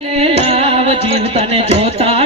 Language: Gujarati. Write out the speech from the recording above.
લાવ જીવ તને જોતા